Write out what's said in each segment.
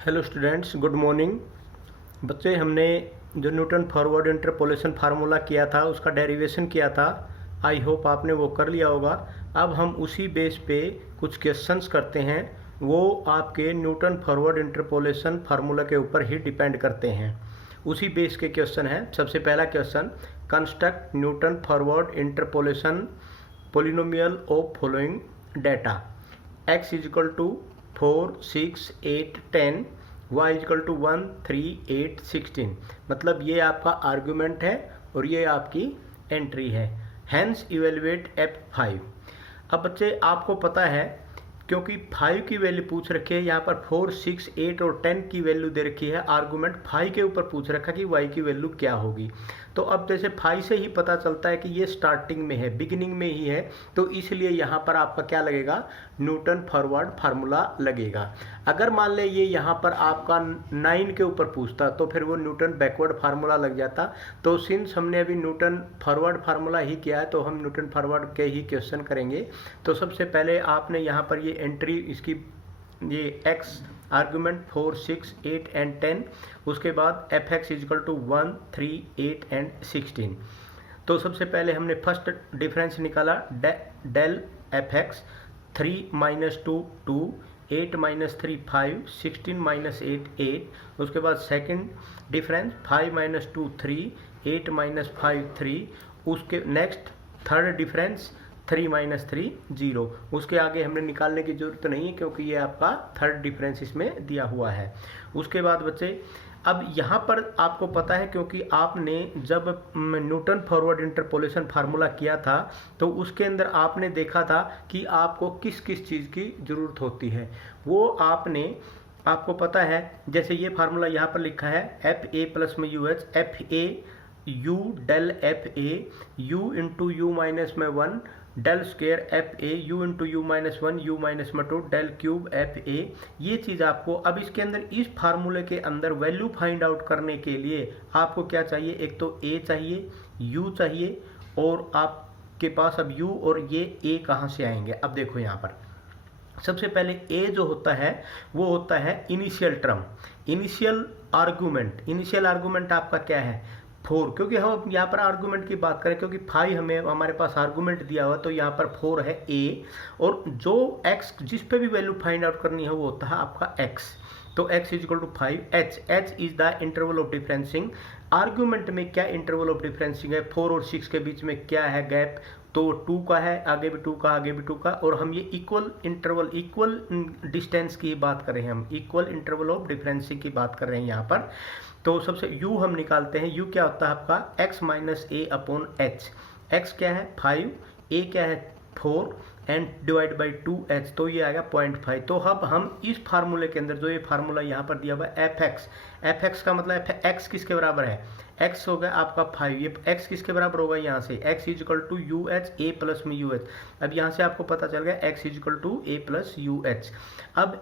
Hello students, good morning. बच्चे, हमने जो न्यूटन फॉरवर्ड इंटरपोलेशन फार्मूला किया था उसका डेरिवेशन किया था। आई होप आपने वो कर लिया होगा। अब हम उसी बेस पे कुछ क्वेश्चंस करते हैं। वो आपके न्यूटन फॉरवर्ड इंटरपोलेशन फार्मूला के ऊपर ही डिपेंड करते हैं। उसी बेस के क्वेश्चन है। सबसे पहला question, construct Newton forward interpolation polynomial of following data. x is equal to 4, 6, 8, 10, y is equal to 1, 3, 8, 16। मतलब ये आपका आर्गुमेंट है और ये आपकी एंट्री है। Hence evaluate f5। अब बच्चे, आपको पता है क्योंकि 5 की वैल्यू पूछ रखी है, यहाँ पर 4, 6, 8 और 10 की वैल्यू दे रखी है। आर्गुमेंट 5 के ऊपर पूछ रखा कि y की वैल्यू क्या होगी। तो अब जैसे 5 से ही पता चलता है कि ये स्टार्टिंग में है, बिगिनिंग में ही है, तो इसलिए यहाँ पर आपका क्या लगेगा, न्यूटन फॉरवर्ड फार्मूला लगेगा। अगर मान ले ये यहाँ पर आपका 9 के ऊपर पूछता तो फिर वो न्यूटन बैकवर्ड फार्मूला लग जाता। तो सिंस हमने अभी न्यूटन फॉरवर्ड फार्मूला ही किया है तो हम न्यूटन फॉरवर्ड के ही क्वेश्चन करेंगे। तो सबसे पहले आपने यहाँ पर ये एंट्री इसकी, ये x आर्गुमेंट 4, 6, 8 एंड 10, उसके बाद F X is equal to 1, 3, 8 and 16। तो सबसे पहले हमने फर्स्ट डिफरेंस निकाला, del F X 3 minus 2 2, 8 minus 3 5, 16 minus 8 8। उसके बाद सेकंड डिफरेंस 5 माइनस 2 3, 8 माइनस 5 3। उसके नेक्स्ट थर्ड डिफरेंस 3 माइनस 3 0। उसके आगे हमने निकालने की जरूरत नहीं है क्योंकि ये आपका थर्ड डिफरेंस इसमें दिया हुआ है। उसके बाद बच्चे, अब यहाँ पर आपको पता है क्योंकि आपने जब न्यूटन फॉरवर्ड इंटरपोलेशन फार्मूला किया था तो उसके अंदर आपने देखा था कि आपको किस किस चीज़ की ज़रूरत होती है। वो आपको पता है, जैसे ये फार्मूला यहाँ पर लिखा है, एफ ए प्लस में U H, F A U del F A U into U minus में 1 del square F A U into U minus 1 U minus में 2 डेल क्यूब एफ ए। ये चीज़ आपको अब इसके अंदर इस फार्मूले के अंदर वैल्यू फाइंड आउट करने के लिए आपको क्या चाहिए, एक तो ए चाहिए, यू चाहिए, और आपके पास अब यू और ये ए कहाँ से आएंगे। अब देखो यहाँ पर सबसे पहले ए जो होता है वो होता है initial term, initial argument. Initial argument आपका क्या है, 4, क्योंकि हम यहाँ पर आर्गूमेंट की बात करें क्योंकि 5 हमारे पास आर्गूमेंट दिया हुआ, तो यहाँ पर 4 है ए, और जो x जिस पे भी वैल्यू फाइंड आउट करनी है वो होता है आपका x। तो x is equal to 5, h is the interval of differencing. Argument में क्या इंटरवल ऑफ डिफरेंसिंग है, 4 और 6 के बीच में क्या है गैप, तो 2 का है, आगे भी 2 का, आगे भी 2 का, और हम ये इक्वल इंटरवल, इक्वल डिस्टेंस की बात कर रहे हैं, हम इक्वल इंटरवल ऑफ डिफरेंसिंग की बात कर रहे हैं यहाँ पर। तो सबसे u हम निकालते हैं। u क्या होता है आपका x माइनस ए अपॉन एच। x क्या है 5, a क्या है 4 एंड डिवाइड बाई 2h, तो ये आएगा 0.5। तो अब हम इस फार्मूले के अंदर जो ये फार्मूला यहाँ पर दिया हुआ है एफ एक्स का मतलब x किसके बराबर है, x हो गया आपका 5, ये x किसके बराबर होगा यहाँ से, x is equal to U H A plus में यू एच। अब यहाँ से आपको पता चल गया x is equal to A plus U H. अब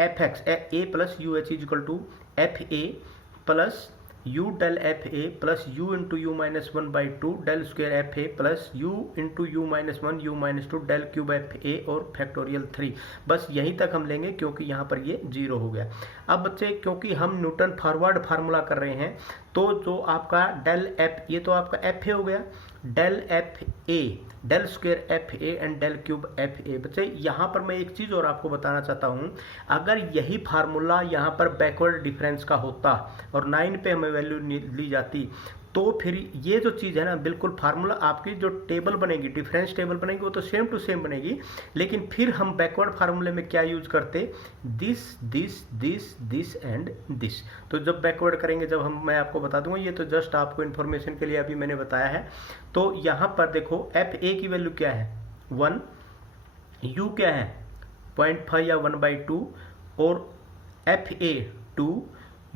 F X A plus U H is equal to F A plus U del F A plus U into U minus 1 by 2 del square F A plus U into U minus 1 U minus 2 del cube F A और factorial 3। बस यहीं तक हम लेंगे क्योंकि यहाँ पर ये 0 हो गया। अब बच्चे, क्योंकि हम न्यूटन फॉरवर्ड फार्मूला कर रहे हैं तो जो आपका डेल एफ, ये तो आपका एफ ए हो गया, del F A del square F A and del cube F A. बच्चे, यहाँ पर मैं एक चीज़ और आपको बताना चाहता हूँ, अगर यही फार्मूला यहाँ पर बैकवर्ड डिफरेंस का होता और 9 पे हमें वैल्यू ली जाती तो फिर ये जो चीज़ है ना, बिल्कुल फार्मूला आपकी जो टेबल बनेगी, डिफरेंस टेबल बनेगी, वो तो सेम टू सेम बनेगी। लेकिन फिर हम बैकवर्ड फार्मूले में क्या यूज करते, this this this this and this. तो जब बैकवर्ड करेंगे, जब मैं आपको बता दूंगा, ये तो जस्ट आपको इन्फॉर्मेशन के लिए अभी मैंने बताया है। तो यहाँ पर देखो एफ ए की वैल्यू क्या है 1, यू क्या है 0.5 या 1/2, और F A 2,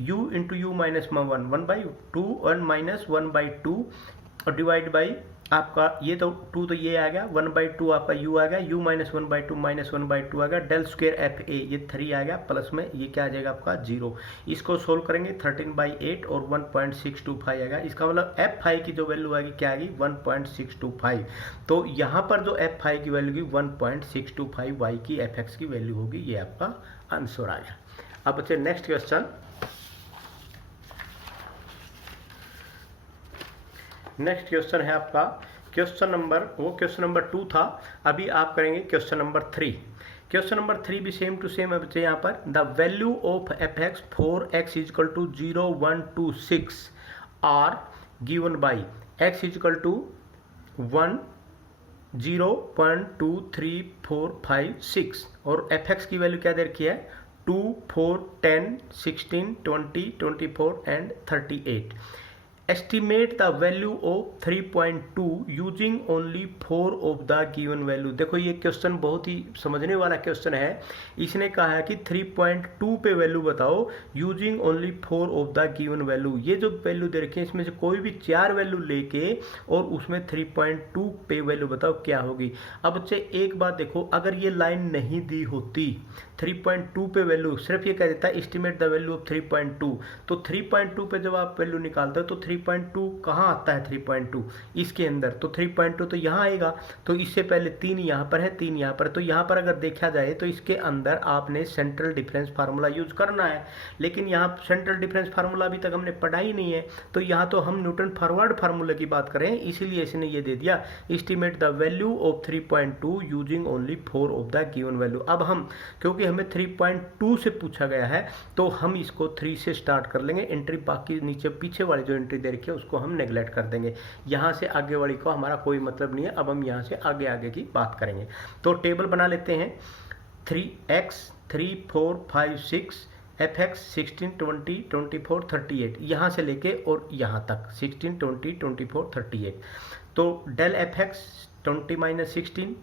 u into U minus में 1 1/2 और माइनस 1/2 और डिवाइड बाई आपका ये तो 2, तो ये आ गया 1/2 आपका u आ गया, u माइनस 1/2 माइनस 1/2 आ गया, डेल स्क्वेयर एफ ए ये 3 आ गया, प्लस में ये क्या आ जाएगा आपका 0। इसको सोल्व करेंगे 13/8 और 1.625 आएगा। इसका मतलब f5 की जो वैल्यू आएगी क्या आएगी 1.625। तो यहाँ पर जो f5 की वैल्यू की 1.625 y की fx की वैल्यू होगी, ये आपका आंसर आ गया। अब बच्चे नेक्स्ट क्वेश्चन, नेक्स्ट क्वेश्चन है आपका क्वेश्चन नंबर 2 था, अभी आप करेंगे क्वेश्चन नंबर 3। क्वेश्चन नंबर 3 भी सेम टू सेम है बच्चे। यहाँ पर the value of F X for X is equal to 0, 1, 2, 6 are given by X is equal to 1, 0, 1, 2, 3, 4, 5, 6 और एफ एक्स की वैल्यू क्या दे रखी है 2, 4, 10, 16, 20, 24 and 38। Estimate the value of 3.2 using only 4 of the given value। देखो ये क्वेश्चन बहुत ही समझने वाला क्वेश्चन है। इसने कहा है कि 3.2 पे वैल्यू बताओ using only 4 of the given value. ये जो वैल्यू दे रखी है इसमें से कोई भी 4 वैल्यू लेके और उसमें 3.2 पे वैल्यू बताओ क्या होगी। अब बच्चे एक बात देखो, अगर ये लाइन नहीं दी होती 3.2 पे वैल्यू, सिर्फ ये कह देता है एस्टिमेट द वैल्यू ऑफ 3.2, तो 3.2 पे जब आप वैल्यू निकालते हो तो 3.2 कहाँ आता है 3.2 इसके अंदर, तो 3.2 तो यहाँ आएगा। तो इससे पहले 3 यहाँ पर है, 3 यहाँ पर, तो यहाँ पर अगर देखा जाए तो इसके अंदर आपने सेंट्रल डिफरेंस फार्मूला यूज करना है, लेकिन यहाँ सेंट्रल डिफरेंस फार्मूला अभी तक हमने पढ़ा ही नहीं है, तो यहाँ तो हम न्यूटन फॉरवर्ड फार्मूले की बात करें, इसीलिए इसने ये दे दिया estimate the value of 3.2 using only 4 of the given value. अब हम क्योंकि हमें 3.2 से पूछा गया है तो हम इसको 3 से स्टार्ट कर लेंगे एंट्री, बाकी नीचे पीछे वाली जो एंट्री दे रखी है उसको हम नेग्लेक्ट कर देंगे, यहाँ से आगे वाली को हमारा कोई मतलब नहीं है। अब हम यहाँ से आगे की बात करेंगे, तो टेबल बना लेते हैं 3x 3, 4, 5, 6 एफ एक्स 16, 20, 24, 38 यहाँ से लेके और यहाँ तक 16, 20, 24, 38। तो del F X 20 minus 16,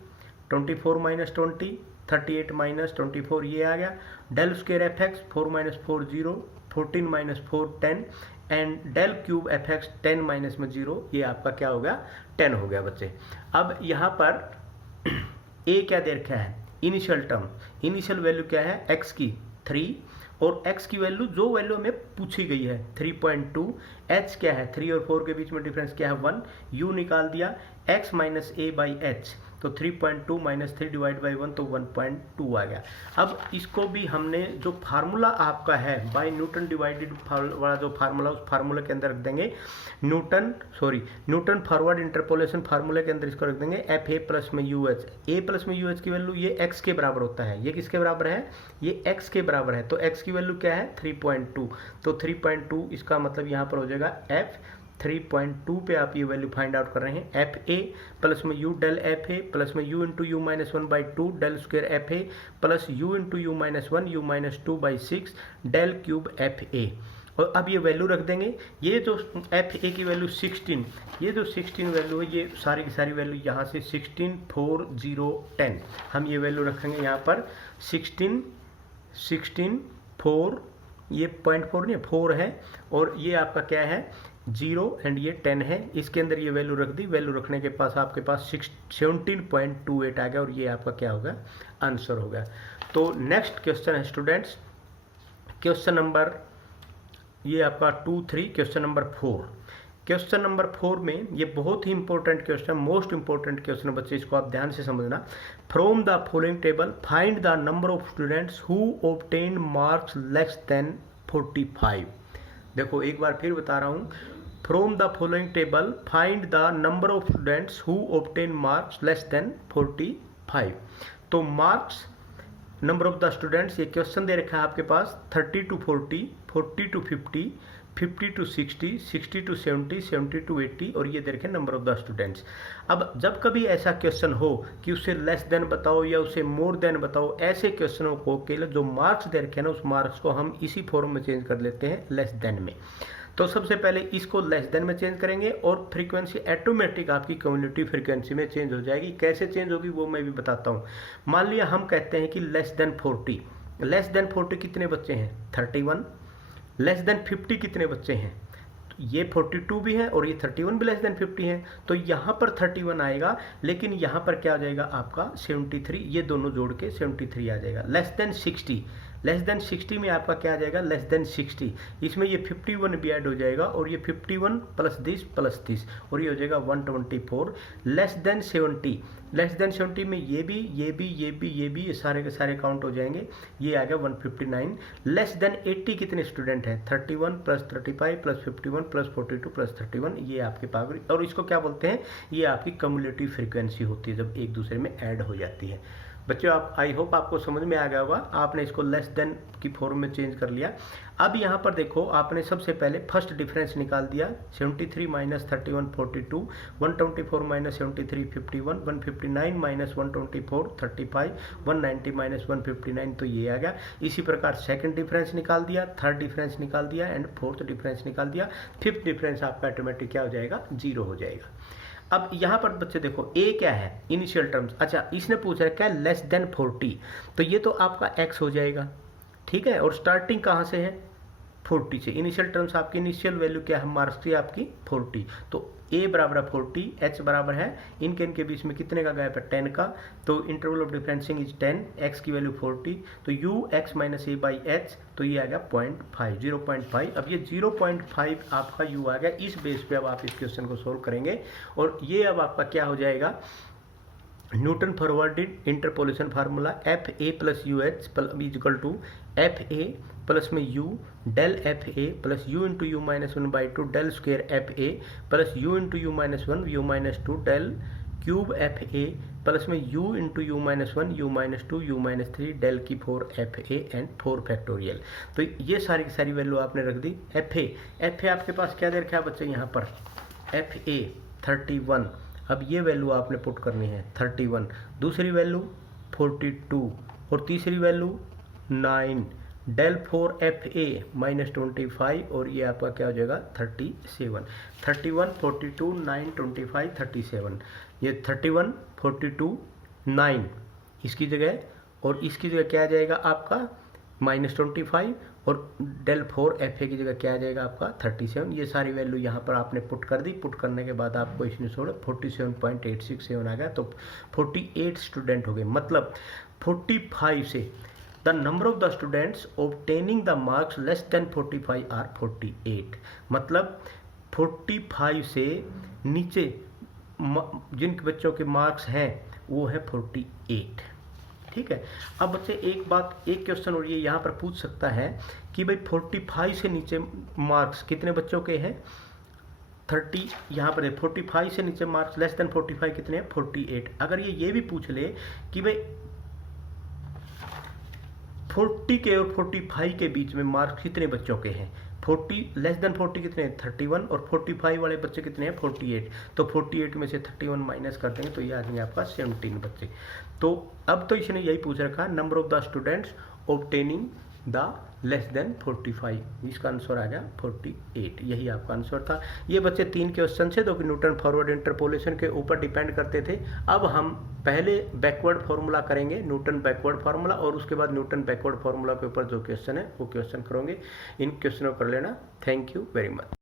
24 minus 20, 38 minus 24 ये आ गया। Del square F X 4 minus 4 0, 14 minus 4 10 and del cube F X 10 minus में 0, ये आपका क्या हो गया 10 हो गया बच्चे। अब यहाँ पर ए क्या दे रखा है इनिशियल टर्म, इनिशियल वैल्यू क्या है x की 3 और x की वैल्यू जो वैल्यू हमें पूछी गई है 3.2, h क्या है 3 और 4 के बीच में डिफरेंस क्या है 1, u निकाल दिया x minus A by H, तो 3.2 माइनस 3 डिवाइड बाई 1 तो 1.2 आ गया। अब इसको भी हमने जो फार्मूला आपका है बाय न्यूटन डिवाइडेड वाला जो फार्मूला, उस फार्मूले के अंदर रख देंगे न्यूटन फॉरवर्ड इंटरपोलेशन फार्मूले के अंदर इसको रख देंगे एफ ए प्लस में यू एच। ए प्लस में यू एच की वैल्यू ये एक्स के बराबर होता है, ये किसके बराबर है ये एक्स के बराबर है, तो एक्स की वैल्यू क्या है 3.2, तो 3.2 इसका मतलब यहाँ पर हो जाएगा एफ 3.2 पे आप ये वैल्यू फाइंड आउट कर रहे हैं एफ ए प्लस में U del F A plus में U into U minus 1/2 del square F A plus U into U minus 1 U minus 2/6 del cube F A. और अब ये वैल्यू रख देंगे, ये जो एफ ए की वैल्यू 16, ये जो 16 वैल्यू है ये सारी की सारी वैल्यू यहाँ से 16, 4, 0, 10 हम ये वैल्यू रखेंगे यहाँ पर 16, 4 ये 0.4 नहीं 4 है और ये आपका क्या है 0 एंड ये 10 है, इसके अंदर ये वैल्यू रख दी। वैल्यू रखने के पास आपके पास 17.28 आ गया और ये आपका क्या होगा आंसर हो गया। तो नेक्स्ट क्वेश्चन है स्टूडेंट्स, क्वेश्चन नंबर ये आपका 2, 3 क्वेश्चन नंबर 4। क्वेश्चन नंबर 4 में ये बहुत ही important question, most important question है बच्चे, इसको आप ध्यान से समझना। From the following table find the number of students who obtained marks less than 45। देखो एक बार फिर बता रहा हूँ, from the following table find the number of students who obtain marks less than 45। तो marks number of the students ये question दे रखा है आपके पास 30 to 40, 40 to 50, 50 to 60, 60 to 70, 70 to 80 और ये दे रखे नंबर ऑफ द स्टूडेंट्स। अब जब कभी ऐसा क्वेश्चन हो कि उसे लेस देन बताओ या उसे मोर देन बताओ, ऐसे क्वेश्चनों को के लिए जो मार्क्स दे रखे हैं ना उस मार्क्स को हम इसी फॉर्म में चेंज कर लेते हैं लेस देन में। तो सबसे पहले इसको लेस देन में चेंज करेंगे और फ्रीक्वेंसी ऑटोमेटिक आपकी कम्युनिटी फ्रीक्वेंसी में चेंज हो जाएगी। कैसे चेंज होगी वो मैं भी बताता हूँ। मान लिया हम कहते हैं कि लेस देन 40, लेस देन 40 कितने बच्चे हैं 31, लेस देन 50 कितने बच्चे हैं, तो ये 42 भी है और ये 31 भी लेस देन 50 है, तो यहाँ पर 31 आएगा, लेकिन यहाँ पर क्या आ जाएगा आपका 73, ये दोनों जोड़ के 73 आ जाएगा। लेस देन 60, लेस देन 60 में आपका क्या आ जाएगा, लेस देन 60, इसमें ये 51 भी ऐड हो जाएगा और ये 51 प्लस दिस और ये हो जाएगा 124। लेस देन 70, लेस देन 70 में ये भी ये सारे के सारे काउंट हो जाएंगे, ये आ गया 159। लेस देन 80 कितने स्टूडेंट हैं, 31 प्लस 35 प्लस 51 प्लस 42 प्लस 31, ये आपके पावर, और इसको क्या बोलते हैं, ये आपकी कम्युलेटिव फ्रीक्वेंसी होती है जब एक दूसरे में ऐड हो जाती है। बच्चों आप, आई होप आपको समझ में आ गया होगा, आपने इसको लेस देन की फॉर्म में चेंज कर लिया। अब यहाँ पर देखो, आपने सबसे पहले फर्स्ट डिफरेंस निकाल दिया, 73 माइनस 31 42, 124 माइनस 73 51, 159 माइनस 124 35, 190 माइनस 159, तो ये आ गया। इसी प्रकार सेकंड डिफरेंस निकाल दिया, थर्ड डिफरेंस निकाल दिया एंड फोर्थ डिफरेंस निकाल दिया, फिफ्थ डिफरेंस आपका ऑटोमेटिक क्या हो जाएगा, 0 हो जाएगा। अब यहाँ पर बच्चे देखो ए क्या है, इनिशियल टर्म्स, अच्छा इसने पूछा है क्या, लेस देन 40, तो ये तो आपका एक्स हो जाएगा, ठीक है, और स्टार्टिंग कहाँ से है, 40 से। इनिशियल टर्म्स आपकी इनिशियल वैल्यू क्या है मार्क्स की, आपकी 40, तो ए बराबर है 40, एच बराबर है इनके बीच में कितने का गैप है, 10 का, तो इंटरवल ऑफ डिफरेंसिंग इज 10, एक्स की वैल्यू 40, तो you x minus A by H, तो ये आ गया 0.5, 0.5। अब ये 0.5 आपका यू आ गया, इस बेस पे अब आप इस क्वेश्चन को सोल्व करेंगे और ये अब आपका क्या हो जाएगा, Newton forwarded interpolation formula F A plus U H is equal to F A plus में U del F A plus U into U minus 1/2 del square F A plus U into U minus 1 U minus 2 del cube F A plus में U into U minus 1 U minus 2 U minus 3 del की 4 F A and 4 factorial. तो ये सारी की सारी value आपने रख दी। F A आपके पास क्या दे रखा है बच्चे, यहाँ पर एफ ए 31, अब ये वैल्यू आपने पुट करनी है 31, दूसरी वैल्यू 42 और तीसरी value 9 del 4 F A minus 25 और ये आपका क्या हो जाएगा 37, 31 42 9 25 37, ये 31 42 9 इसकी जगह, और इसकी जगह क्या आ जाएगा आपका -25 और डेल 4 एफ ए की जगह क्या आ जाएगा आपका 37। ये सारी वैल्यू यहाँ पर आपने पुट कर दी, पुट करने के बाद आपको इसमें छोड़ा 47.867 आ गया, तो 48 स्टूडेंट हो गए। मतलब 45 से the number of the students obtaining the marks less than 45 are 48, मतलब 45 से नीचे जिन बच्चों के मार्क्स हैं वो है 48, ठीक है। अब बच्चे एक बात, एक क्वेश्चन और ये यहाँ पर पूछ सकता है कि भाई 45 से नीचे मार्क्स कितने बच्चों के हैं, 30, यहाँ पर 45 से नीचे मार्क्स लेस देन 45 कितने हैं 48। अगर ये भी पूछ ले कि भाई 40 के और 45 के बीच में मार्क्स कितने बच्चों के हैं, 40 लेस देन 40 कितने हैं 31 और 45 वाले बच्चे कितने हैं 48, तो 48 में से 31 माइनस कर देंगे तो ये आ जाएंगे आपका 17 बच्चे। तो अब तो इसने यही पूछ रखा number of the students obtaining the less than 45, इसका आंसर आ गया 48, यही आपका आंसर था। ये बच्चे 3 क्वेश्चन थे जो कि न्यूटन फॉरवर्ड इंटरपोलेशन के ऊपर डिपेंड करते थे। अब हम पहले बैकवर्ड फार्मूला करेंगे, न्यूटन बैकवर्ड फार्मूला, और उसके बाद न्यूटन बैकवर्ड फार्मूला के ऊपर जो क्वेश्चन है वो क्वेश्चन करेंगे। इन क्वेश्चनों कर लेना। Thank you very much.